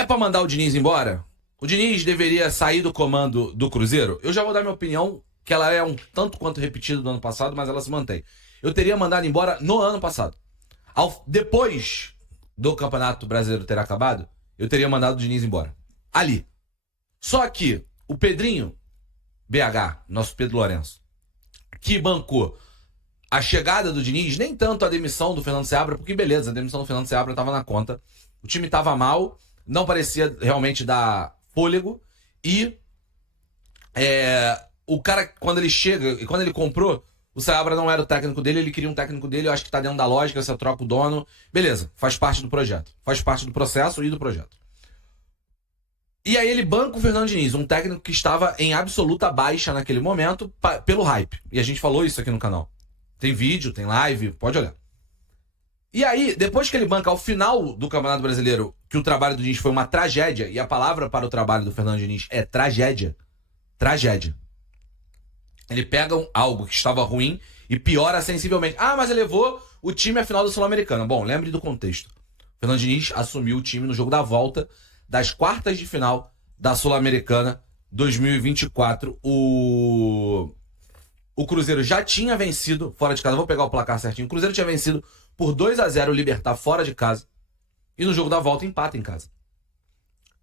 É pra mandar o Diniz embora? O Diniz deveria sair do comando do Cruzeiro? Eu já vou dar minha opinião, que ela é um tanto quanto repetida do ano passado, mas ela se mantém. Eu teria mandado embora no ano passado. Depois do Campeonato Brasileiro ter acabado, eu teria mandado o Diniz embora. Ali. Só que o Pedrinho, BH, nosso Pedro Lourenço, que bancou a chegada do Diniz, nem tanto a demissão do Fernando Seabra, porque beleza, a demissão do Fernando Seabra estava na conta. O time estava mal, não parecia realmente dar fôlego. E o cara, quando ele chega, e quando ele comprou, o Seabra não era o técnico dele, ele queria um técnico dele, eu acho que tá dentro da lógica, você troca o dono. Beleza, faz parte do projeto. Faz parte do processo e do projeto. E aí ele banca o Fernando Diniz, um técnico que estava em absoluta baixa naquele momento, pelo hype. E a gente falou isso aqui no canal. Tem vídeo, tem live, pode olhar. E aí, depois que ele banca ao final do Campeonato Brasileiro, que o trabalho do Diniz foi uma tragédia, e a palavra para o trabalho do Fernando Diniz é tragédia. Tragédia. Ele pega algo que estava ruim e piora sensivelmente. Ah, mas ele levou o time à final do Sul-Americana. Bom, lembre do contexto. O Fernando Diniz assumiu o time no jogo da volta das quartas de final da Sul-Americana 2024. O Cruzeiro já tinha vencido fora de casa. Vou pegar o placar certinho. O Cruzeiro tinha vencido por 2-0 o Libertad fora de casa. E no jogo da volta empata em casa.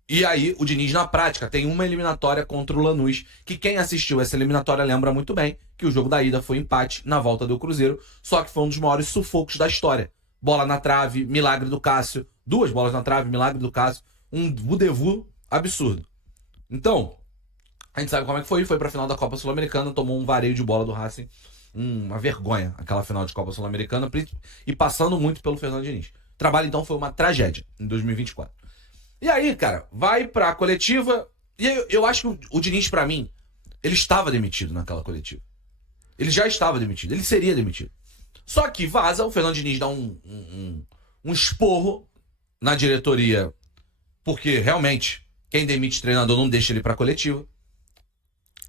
E aí o Diniz, na prática, tem uma eliminatória contra o Lanús, que quem assistiu essa eliminatória lembra muito bem que o jogo da ida foi empate na volta do Cruzeiro, só que foi um dos maiores sufocos da história. Bola na trave, milagre do Cássio. 2 bolas na trave, milagre do Cássio. Um vudevu absurdo. Então, a gente sabe como é que foi. Foi pra final da Copa Sul-Americana, tomou um vareio de bola do Racing. Uma vergonha, aquela final de Copa Sul-Americana, e passando muito pelo Fernando Diniz. O trabalho, então, foi uma tragédia em 2024. E aí, cara, vai pra coletiva. E eu acho que o Diniz, pra mim, ele estava demitido naquela coletiva. Ele já estava demitido, ele seria demitido. Só que vaza, o Fernando Diniz dá um esporro na diretoria, porque realmente quem demite treinador não deixa ele pra coletiva.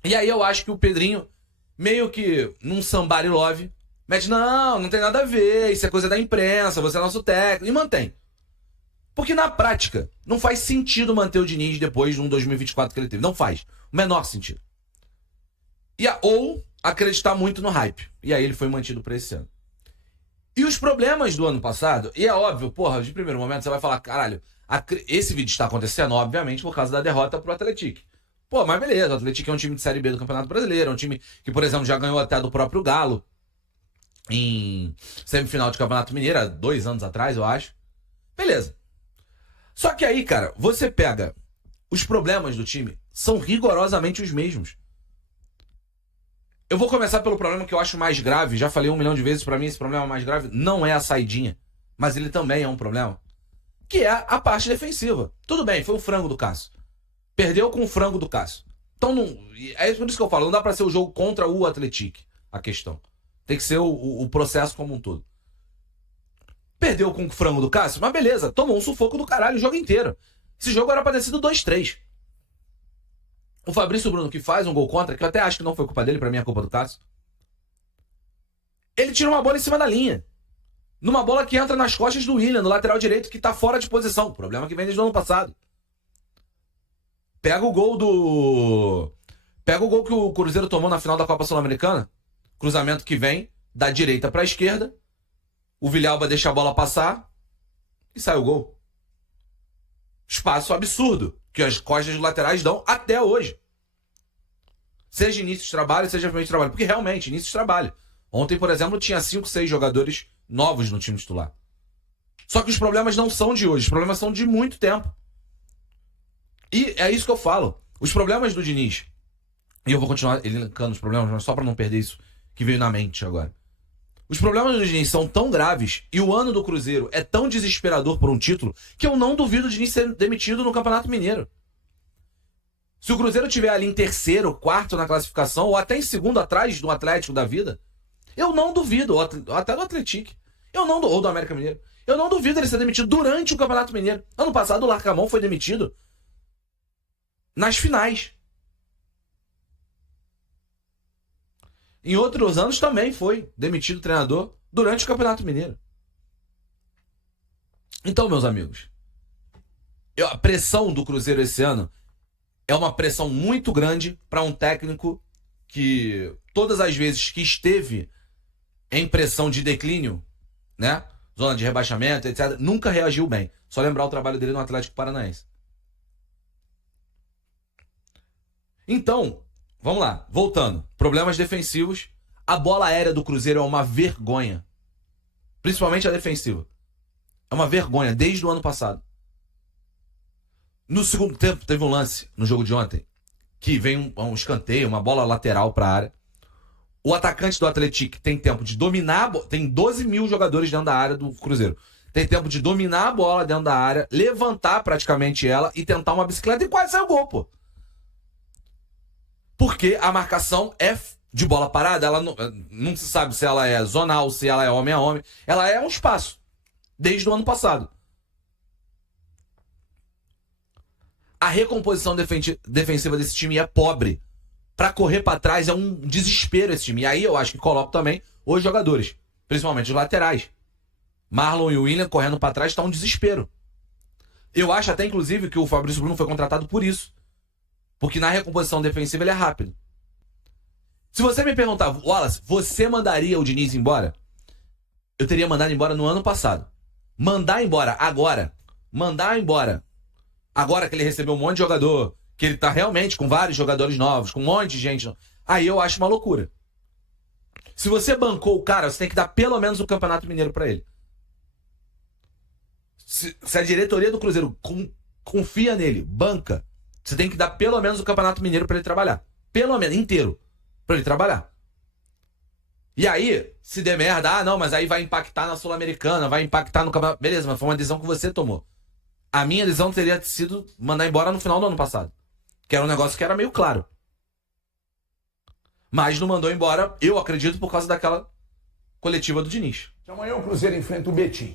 E aí eu acho que o Pedrinho, meio que num somebody love, mete, não tem nada a ver, isso é coisa da imprensa, você é nosso técnico, e mantém. Porque na prática, não faz sentido manter o Diniz depois de um 2024 que ele teve. Não faz. O menor sentido. Ou acreditar muito no hype. E aí ele foi mantido para esse ano. E os problemas do ano passado, e é óbvio, porra, de primeiro momento você vai falar, caralho, esse vídeo está acontecendo, obviamente, por causa da derrota pro Atlético. Pô, mas beleza, o Atlético é um time de Série B do Campeonato Brasileiro, é um time que, por exemplo, já ganhou até do próprio Galo em semifinal de Campeonato Mineiro, há 2 anos atrás, eu acho. Beleza. Só que aí, cara, você pega os problemas do time, são rigorosamente os mesmos. Eu vou começar pelo problema que eu acho mais grave, já falei 1 milhão de vezes, pra mim esse problema mais grave não é a saidinha, mas ele também é um problema, que é a parte defensiva. Tudo bem, foi o frango do Cássio. Perdeu com o frango do Cássio. Então, não, é por isso que eu falo, não dá pra ser o jogo contra o Atlético, a questão. Tem que ser o processo como um todo. Perdeu com o frango do Cássio, mas beleza, tomou um sufoco do caralho o jogo inteiro. Esse jogo era pra ter sido 2-3. O Fabrício Bruno, que faz um gol contra, que eu até acho que não foi culpa dele, pra mim é culpa do Cássio. Ele tira uma bola em cima da linha. Numa bola que entra nas costas do Willian, no lateral direito, que tá fora de posição. Problema que vem desde o ano passado. Pega o gol que o Cruzeiro tomou na final da Copa Sul-Americana. Cruzamento que vem da direita pra esquerda. O Villalba deixa a bola passar e sai o gol. Espaço absurdo que as costas dos laterais dão até hoje. Seja início de trabalho, seja final de trabalho. Porque realmente, início de trabalho. Ontem, por exemplo, tinha 5, 6 jogadores novos no time titular. Só que os problemas não são de hoje. Os problemas são de muito tempo. E é isso que eu falo. Os problemas do Diniz, e eu vou continuar elencando os problemas, mas só pra não perder isso que veio na mente agora. Os problemas do Diniz são tão graves e o ano do Cruzeiro é tão desesperador por um título que eu não duvido o Diniz ser demitido no Campeonato Mineiro. Se o Cruzeiro estiver ali em terceiro, quarto na classificação, ou até em segundo atrás do Atlético da vida, eu não duvido, ou até do Atlético, ou do América Mineiro, eu não duvido ele ser demitido durante o Campeonato Mineiro. Ano passado o Larcamão foi demitido nas finais. Em outros anos também foi demitido o treinador durante o Campeonato Mineiro. Então, meus amigos, A pressão do Cruzeiro esse ano é uma pressão muito grande para um técnico que todas as vezes que esteve em pressão de declínio, né? Zona de rebaixamento, etc., nunca reagiu bem. Só lembrar o trabalho dele no Atlético Paranaense. Então, vamos lá, voltando. Problemas defensivos. A bola aérea do Cruzeiro é uma vergonha. Principalmente a defensiva. É uma vergonha, desde o ano passado. No segundo tempo, teve um lance no jogo de ontem, que vem um escanteio, uma bola lateral para a área. O atacante do Atlético tem tempo de dominar, tem 12 mil jogadores dentro da área do Cruzeiro. Tem tempo de dominar a bola dentro da área, levantar praticamente ela e tentar uma bicicleta e quase sai o gol, pô. Porque a marcação é de bola parada, ela não se sabe se ela é zonal, se ela é homem a homem. Ela é um espaço, desde o ano passado. A recomposição defensiva desse time é pobre. Pra correr pra trás é um desespero esse time. E aí eu acho que coloco também os jogadores, principalmente os laterais. Marlon e o William correndo pra trás tá um desespero. Eu acho até, inclusive, que o Fabrício Bruno foi contratado por isso. Porque na recomposição defensiva ele é rápido. Se você me perguntar, Wallace, você mandaria o Diniz embora? Eu teria mandado embora no ano passado. Mandar embora agora. Agora que ele recebeu um monte de jogador, que ele tá realmente com vários jogadores novos, com um monte de gente. Aí eu acho uma loucura. Se você bancou o cara, você tem que dar pelo menos o Campeonato Mineiro pra ele. Se a diretoria do Cruzeiro confia nele, banca, você tem que dar pelo menos o Campeonato Mineiro pra ele trabalhar. Pelo menos, inteiro. Pra ele trabalhar. E aí, se der merda, não, mas aí vai impactar na Sul-Americana, vai impactar no Campeonato. Beleza, mas foi uma decisão que você tomou. A minha decisão teria sido mandar embora no final do ano passado. Que era um negócio que era meio claro. Mas não mandou embora, eu acredito, por causa daquela coletiva do Diniz. Amanhã o Cruzeiro enfrenta o Betim.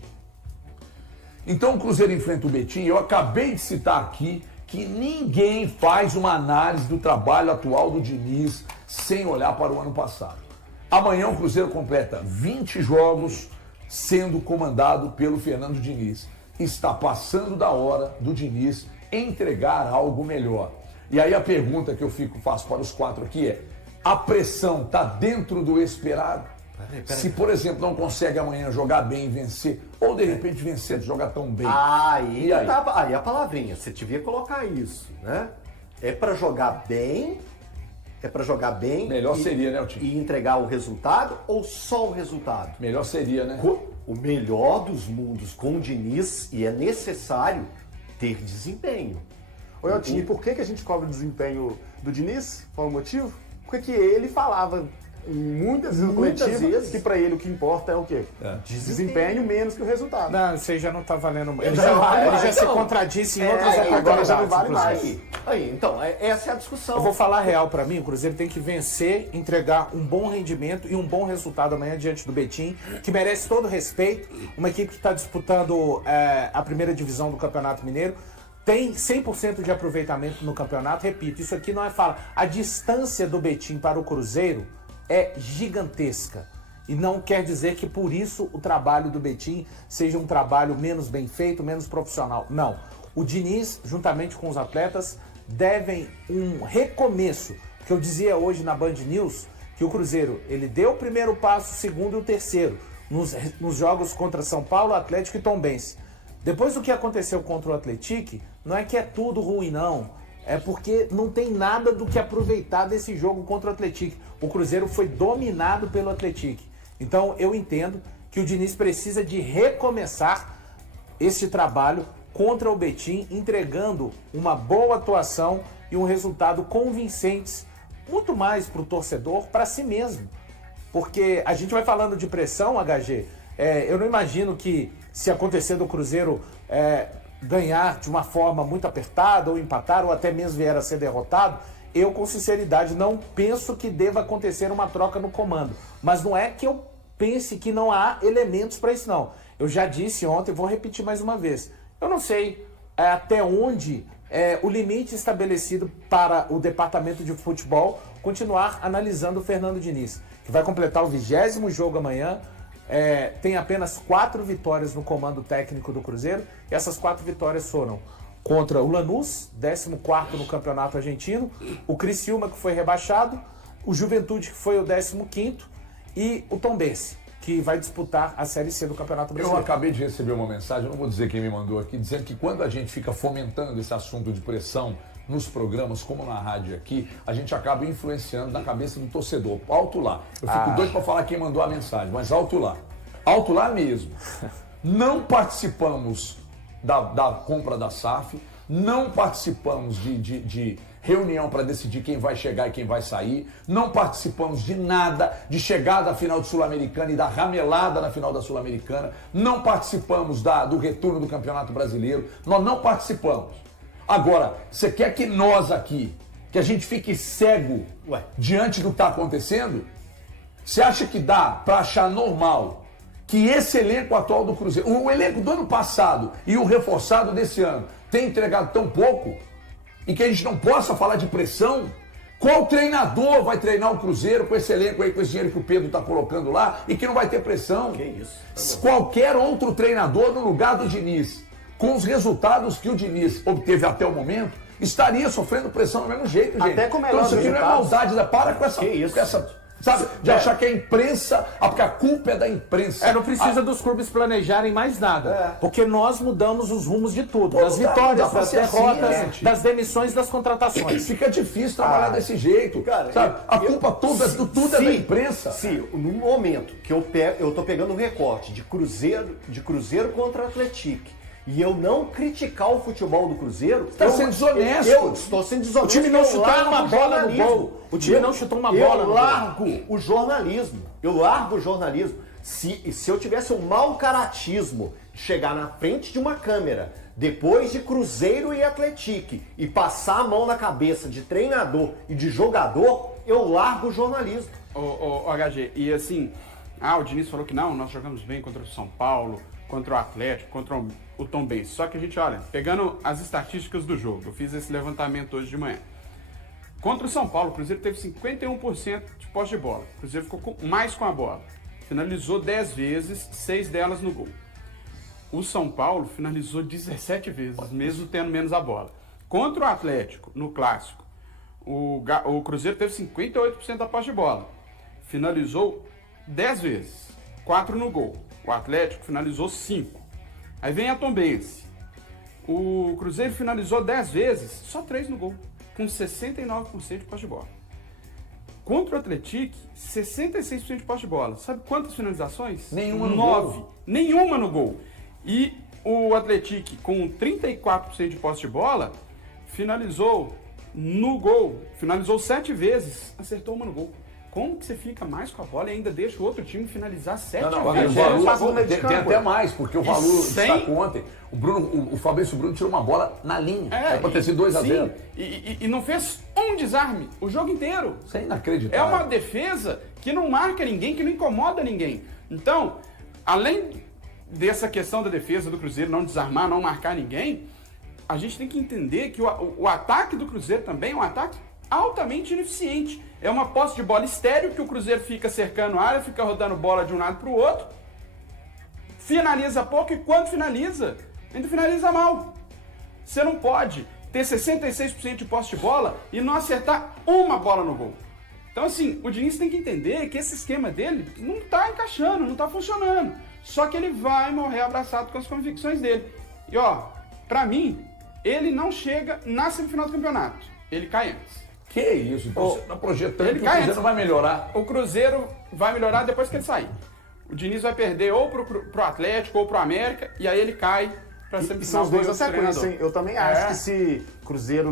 Então o Cruzeiro enfrenta o Betim. Eu acabei de citar aqui que ninguém faz uma análise do trabalho atual do Diniz sem olhar para o ano passado. Amanhã o Cruzeiro completa 20 jogos sendo comandado pelo Fernando Diniz. Está passando da hora do Diniz entregar algo melhor. E aí a pergunta que eu faço para os quatro aqui é: a pressão está dentro do esperado? Se, por exemplo, não consegue amanhã jogar bem e vencer, ou de repente vencer de jogar tão bem. Aí a palavrinha, você devia colocar isso, né? É para jogar bem, Melhor seria, né, Altinho? E entregar o resultado ou só o resultado? Melhor seria, né? O melhor dos mundos com o Diniz, e é necessário ter desempenho. Ô, Eltinho, e por que a gente cobra o desempenho do Diniz? Qual o motivo? Porque ele falava muitas vezes que pra ele o que importa é o quê? Desempenho menos que o resultado. Não, isso aí já não tá valendo. Ele já se contradisse em outras oportunidades. Agora já não vale mais. Então, essa é a discussão. Eu vou falar real pra mim, o Cruzeiro tem que vencer, entregar um bom rendimento e um bom resultado amanhã diante do Betim, que merece todo respeito. Uma equipe que está disputando a primeira divisão do Campeonato Mineiro. Tem 100% de aproveitamento no campeonato. Repito, isso aqui não é fala. A distância do Betim para o Cruzeiro é gigantesca. E não quer dizer que por isso o trabalho do Betim seja um trabalho menos bem feito, menos profissional. Não. O Diniz, juntamente com os atletas, devem um recomeço. Porque eu dizia hoje na Band News que o Cruzeiro, ele deu o primeiro passo, o segundo e o terceiro nos jogos contra São Paulo, Atlético e Tombense. Depois do que aconteceu contra o Atlético, não é que é tudo ruim, não. É porque não tem nada do que aproveitar desse jogo contra o Atlético. O Cruzeiro foi dominado pelo Atlético. Então eu entendo que o Diniz precisa de recomeçar esse trabalho contra o Betim, entregando uma boa atuação e um resultado convincente, muito mais para o torcedor, para si mesmo. Porque a gente vai falando de pressão, HG, eu não imagino que se acontecer do Cruzeiro ganhar de uma forma muito apertada, ou empatar, ou até mesmo vier a ser derrotado, eu com sinceridade não penso que deva acontecer uma troca no comando. Mas não é que eu pense que não há elementos para isso, não. Eu já disse ontem, vou repetir mais uma vez. Eu não sei até onde o limite estabelecido para o departamento de futebol continuar analisando o Fernando Diniz, que vai completar o 20º jogo amanhã. Tem apenas 4 vitórias no comando técnico do Cruzeiro, e essas 4 vitórias foram contra o Lanús, 14º no Campeonato Argentino, o Criciúma, que foi rebaixado, o Juventude, que foi o 15º, e o Tombense, que vai disputar a Série C do Campeonato Eu Brasileiro. acabei de receber uma mensagem, eu não vou dizer quem me mandou aqui, dizendo que quando a gente fica fomentando esse assunto de pressão nos programas, como na rádio aqui, a gente acaba influenciando na cabeça do torcedor. Alto lá. Eu fico doido para falar quem mandou a mensagem, mas alto lá. Alto lá mesmo. Não participamos da compra da SAF, não participamos de reunião para decidir quem vai chegar e quem vai sair, não participamos de nada, de chegada à final de Sul-Americana e da ramelada na final da Sul-Americana, não participamos do retorno do Campeonato Brasileiro, nós não participamos. Agora, você quer que nós aqui, que a gente fique cego diante do que está acontecendo? Você acha que dá para achar normal que esse elenco atual do Cruzeiro, o elenco do ano passado e o reforçado desse ano, tem entregado tão pouco e que a gente não possa falar de pressão? Qual treinador vai treinar o Cruzeiro com esse elenco aí, com esse dinheiro que o Pedro está colocando lá e que não vai ter pressão? Que isso? Qualquer outro treinador no lugar do Diniz, com os resultados que o Diniz obteve até o momento, estaria sofrendo pressão do mesmo jeito, gente. Até com então melhores isso aqui não é resultados. maldade, para com essa... Que isso? Com essa sabe, de achar que a imprensa, porque a culpa é da imprensa. Não precisa dos clubes planejarem mais nada, porque nós mudamos os rumos de tudo, das Não dá vitórias, pra das ser assim, derrotas, gente. das demissões, das contratações. Fica difícil trabalhar desse jeito. Cara, sabe? A culpa toda do tudo é da imprensa. Se no momento que eu tô pegando um recorte de Cruzeiro contra Atlético e eu não criticar o futebol do Cruzeiro, Tá sendo desonesto. Eu estou sendo desonesto. O time não eu chutou largo uma o bola no jornalismo. gol. O time não chutou uma bola no Eu gol. largo o jornalismo. Eu largo o jornalismo. Se eu tivesse um mau caratismo de chegar na frente de uma câmera depois de Cruzeiro e Atlético e passar a mão na cabeça de treinador e de jogador, eu largo o jornalismo. O HG, e assim, o Diniz falou que não, nós jogamos bem contra o São Paulo, contra o Atlético, contra o Tombense. Só que a gente, olha, pegando as estatísticas do jogo, eu fiz esse levantamento hoje de manhã. Contra o São Paulo, o Cruzeiro teve 51% de posse de bola. O Cruzeiro ficou mais com a bola. Finalizou 10 vezes, 6 delas no gol. O São Paulo finalizou 17 vezes, mesmo tendo menos a bola. Contra o Atlético, no Clássico, o Cruzeiro teve 58% da posse de bola. Finalizou 10 vezes, 4 no gol. O Atlético finalizou 5. Aí vem a Tombense. O Cruzeiro finalizou 10 vezes, só 3 no gol, com 69% de posse de bola. Contra o Atlético, 66% de posse de bola. Sabe quantas finalizações? Nenhuma no 9. gol. Nenhuma no gol. E o Atlético, com 34% de posse de bola, finalizou no gol. Finalizou 7 vezes, acertou uma no gol. Como que você fica mais com a bola e ainda deixa o outro time finalizar 7 vezes? Tem até mais, porque o Valu sem- destacou ontem. O Fabrício Bruno tirou uma bola na linha. É pra ter sido 2-0. E não fez um desarme o jogo inteiro. Isso é inacreditável. É uma defesa que não marca ninguém, que não incomoda ninguém. Então, além dessa questão da defesa do Cruzeiro não desarmar, não marcar ninguém, a gente tem que entender que o ataque do Cruzeiro também é um ataque altamente ineficiente. É uma posse de bola estéril que o Cruzeiro fica cercando a área, fica rodando bola de um lado para o outro, finaliza pouco e quando finaliza, ainda finaliza mal. Você não pode ter 66% de posse de bola e não acertar uma bola no gol. Então, assim, o Diniz tem que entender que esse esquema dele não tá encaixando, não tá funcionando. Só que ele vai morrer abraçado com as convicções dele. E, ó, pra mim, ele não chega na semifinal do campeonato. Ele cai antes. Que isso? Então você tá projetando ele que o cai Cruzeiro antes. não vai melhorar. O Cruzeiro vai melhorar depois que ele sair. O Diniz vai perder ou pro Atlético ou pro América, e aí ele cai pra E semifinal. são os dois com na outro sequência, treinador. hein? Eu também acho que se Cruzeiro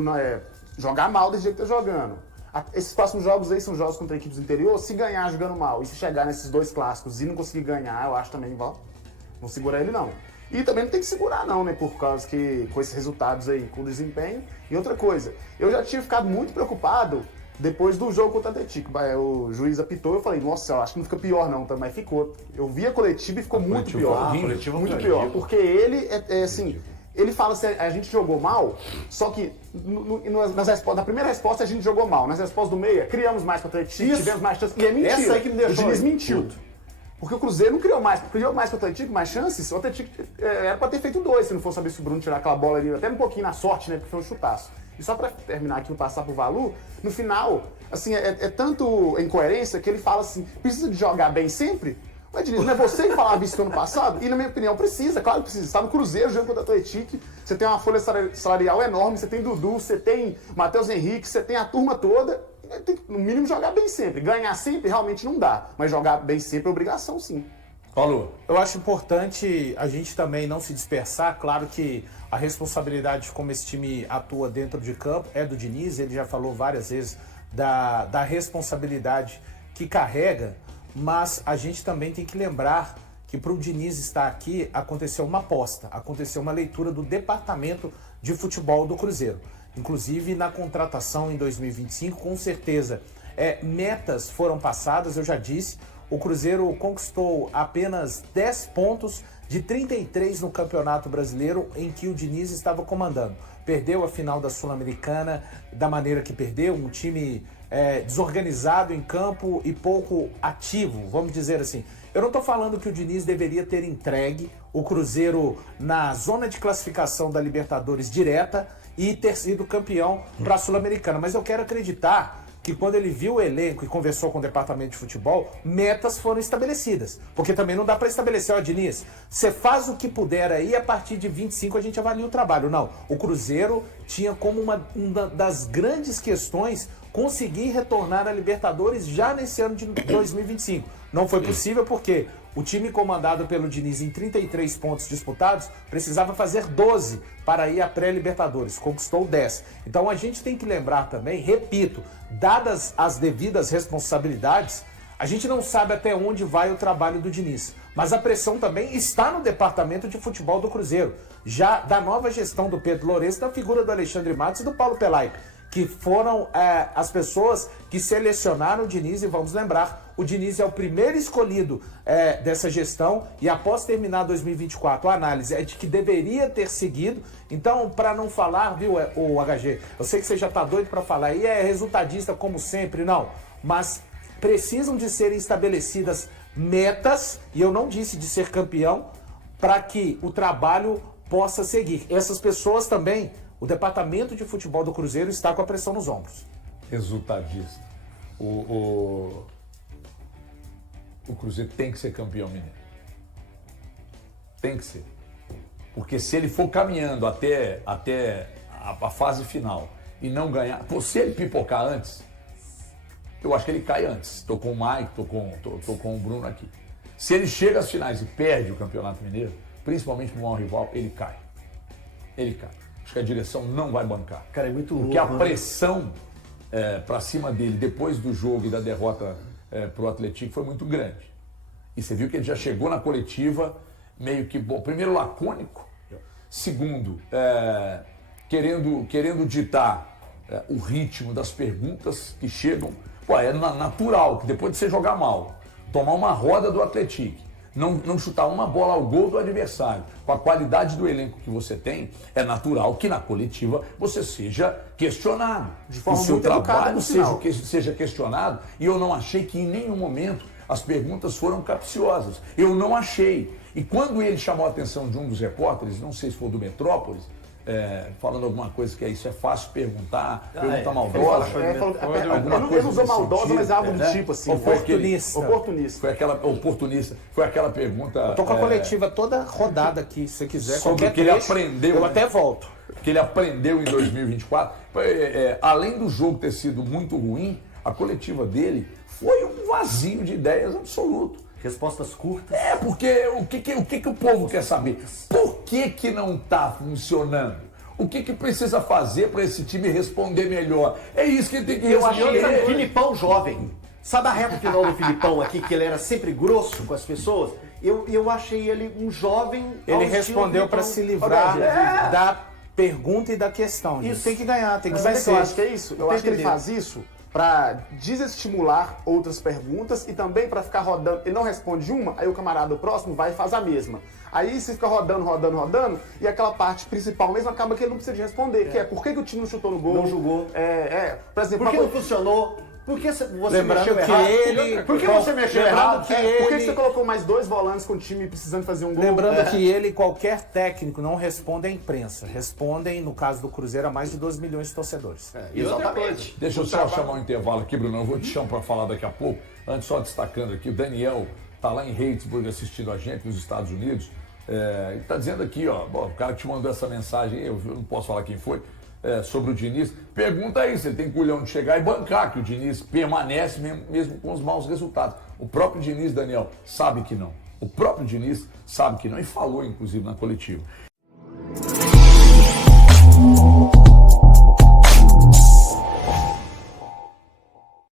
jogar mal desse jeito que tá jogando, esses próximos jogos aí são jogos contra equipes do interior, se ganhar jogando mal e se chegar nesses dois clássicos e não conseguir ganhar, eu acho também vão segurar ele não. E também não tem que segurar não, né? Por causa que com esses resultados aí, com o desempenho. E outra coisa, eu já tinha ficado muito preocupado depois do jogo contra o Atlético. O juiz apitou, eu falei, nossa, eu acho que não fica pior não, tá? Mas ficou. Eu vi a coletiva e ficou muito pior. Muito pior, porque ele assim, ele fala assim, a gente jogou mal, só que na primeira resposta a gente jogou mal, nas respostas do meia, criamos mais para o Atlético, tivemos mais chances, e é mentira. Essa aí que me deixou o Diniz mentiu. puto. Porque o Cruzeiro não criou mais que o Atlético, mais chances. O Atlético era pra ter feito 2, se não fosse saber se o Bruno tirar aquela bola ali, até um pouquinho na sorte, né? Porque foi um chutaço. E só pra terminar aqui, não passar pro Valu, no final, assim, é tanto incoerência que ele fala assim, precisa de jogar bem sempre? Mas, Diniz, não é você que falava isso no ano passado? E, na minha opinião, precisa, claro que precisa. Você tá no Cruzeiro, jogando contra o Atlético, você tem uma folha salarial enorme, você tem Dudu, você tem Matheus Henrique, você tem a turma toda. Tem que, no mínimo, jogar bem sempre. Ganhar sempre realmente não dá, mas jogar bem sempre é obrigação, sim. Falou. Eu acho importante a gente também não se dispersar. Claro que a responsabilidade de como esse time atua dentro de campo é do Diniz, ele já falou várias vezes da responsabilidade que carrega, mas a gente também tem que lembrar que para o Diniz estar aqui aconteceu uma aposta, aconteceu uma leitura do departamento de futebol do Cruzeiro. Inclusive na contratação em 2025, com certeza, metas foram passadas, eu já disse, o Cruzeiro conquistou apenas 10 pontos de 33 no Campeonato Brasileiro em que o Diniz estava comandando. Perdeu a final da Sul-Americana da maneira que perdeu, um time desorganizado em campo e pouco ativo, vamos dizer assim. Eu não estou falando que o Diniz deveria ter entregue o Cruzeiro na zona de classificação da Libertadores direta e ter sido campeão para a Sul-Americana, mas eu quero acreditar que quando ele viu o elenco e conversou com o departamento de futebol, metas foram estabelecidas. Porque também não dá para estabelecer, ó, Diniz, você faz o que puder aí, a partir de 25 a gente avalia o trabalho. Não, o Cruzeiro tinha como uma das grandes questões conseguir retornar à Libertadores já nesse ano de 2025. Não foi possível porque o time comandado pelo Diniz em 33 pontos disputados precisava fazer 12 para ir à pré-Libertadores, conquistou 10. Então a gente tem que lembrar também, repito, dadas as devidas responsabilidades, a gente não sabe até onde vai o trabalho do Diniz, mas a pressão também está no departamento de futebol do Cruzeiro, já da nova gestão do Pedro Lourenço, da figura do Alexandre Matos e do Paulo Pelaipe, que foram as pessoas que selecionaram o Diniz, e vamos lembrar, o Diniz é o primeiro escolhido dessa gestão, e após terminar 2024, a análise é de que deveria ter seguido. Então, para não falar, viu, o HG, eu sei que você já está doido para falar, e é resultadista como sempre, não, mas precisam de serem estabelecidas metas, e eu não disse de ser campeão, para que o trabalho possa seguir. Essas pessoas também, o departamento de futebol do Cruzeiro está com a pressão nos ombros. Resultadista. O Cruzeiro tem que ser campeão mineiro. Tem que ser. Porque se ele for caminhando até a fase final e não ganhar... Se ele pipocar antes, eu acho que ele cai antes. Estou com o Mike, tô com o Bruno aqui. Se ele chega às finais e perde o Campeonato Mineiro, principalmente para o maior rival, ele cai. Ele cai. Acho que a direção não vai bancar. Cara, é muito louco. Porque a pressão pra cima dele depois do jogo e da derrota pro Atlético foi muito grande. E você viu que ele já chegou na coletiva meio que, bom, primeiro lacônico, segundo, querendo ditar o ritmo das perguntas que chegam. Pô, é natural que depois de você jogar mal, tomar uma roda do Atlético, não chutar uma bola ao gol do adversário, com a qualidade do elenco que você tem, é natural que na coletiva você seja questionado. De forma o seu muito educada trabalho no final. seja questionado, e eu não achei que em nenhum momento as perguntas foram capciosas. Eu não achei. E quando ele chamou a atenção de um dos repórteres, não sei se foi do Metrópolis, falando alguma coisa que isso é fácil perguntar, pergunta maldosa. Ele não usou maldosa, mas é algo do tipo assim. Oportunista. Foi aquela pergunta. Eu tô com a coletiva toda rodada aqui, se você quiser. Sobre o que ele aprendeu. Eu até volto. Que ele aprendeu em 2024. Além do jogo ter sido muito ruim, a coletiva dele foi um vazio de ideias absoluto. Respostas curtas. Porque o que o povo quer saber? Por que não está funcionando? O que precisa fazer para esse time responder melhor? É isso que ele tem que Eu responder. achei o Filipão jovem. Sabe a reta final do Filipão aqui, que ele era sempre grosso com as pessoas? Eu achei ele um jovem... Ele respondeu para se livrar da pergunta e da questão. Isso tem que ganhar, tem que vencer. Eu acho que é isso. Eu acho que ele faz isso para desestimular outras perguntas e também para ficar rodando. Ele não responde uma, aí o camarada próximo vai e faz a mesma. Aí você fica rodando, e aquela parte principal mesmo acaba que ele não precisa de responder, que é por que o time não chutou no gol? Não jogou. Por exemplo, por que não funcionou? Por que você Lembrando mexeu que errado? ele- Por que você mexeu Lembrando errado? que Por que ele- você colocou mais 2 volantes com o time precisando fazer um gol? Lembrando que ele e qualquer técnico não respondem à imprensa. Respondem, no caso do Cruzeiro, a mais de 2 milhões de torcedores. E outra Exatamente. coisa, Deixa eu o só trabalho- chamar um intervalo aqui, Bruno. Eu vou te chamar para falar daqui a pouco. Antes, só destacando aqui, o Daniel tá lá em Hatesburg assistindo a gente nos Estados Unidos. Ele tá dizendo aqui, ó, bom, o cara que te mandou essa mensagem, eu não posso falar quem foi, sobre o Diniz. Pergunta aí se ele tem culhão de chegar e bancar que o Diniz permanece mesmo com os maus resultados. O próprio Diniz, Daniel, sabe que não. O próprio Diniz sabe que não e falou, inclusive, na coletiva.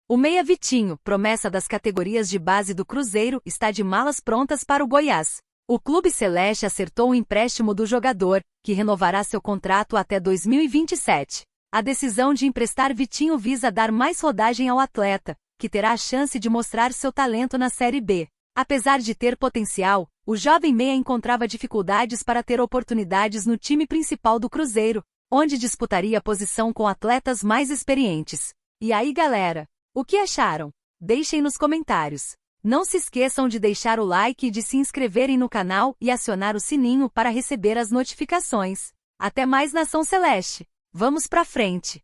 O meia Vitinho, promessa das categorias de base do Cruzeiro, está de malas prontas para o Goiás. O clube celeste acertou o empréstimo do jogador, que renovará seu contrato até 2027. A decisão de emprestar Vitinho visa dar mais rodagem ao atleta, que terá a chance de mostrar seu talento na Série B. Apesar de ter potencial, o jovem meia encontrava dificuldades para ter oportunidades no time principal do Cruzeiro, onde disputaria a posição com atletas mais experientes. E aí, galera? O que acharam? Deixem nos comentários. Não se esqueçam de deixar o like e de se inscreverem no canal e acionar o sininho para receber as notificações. Até mais, Nação Celeste! Vamos pra frente!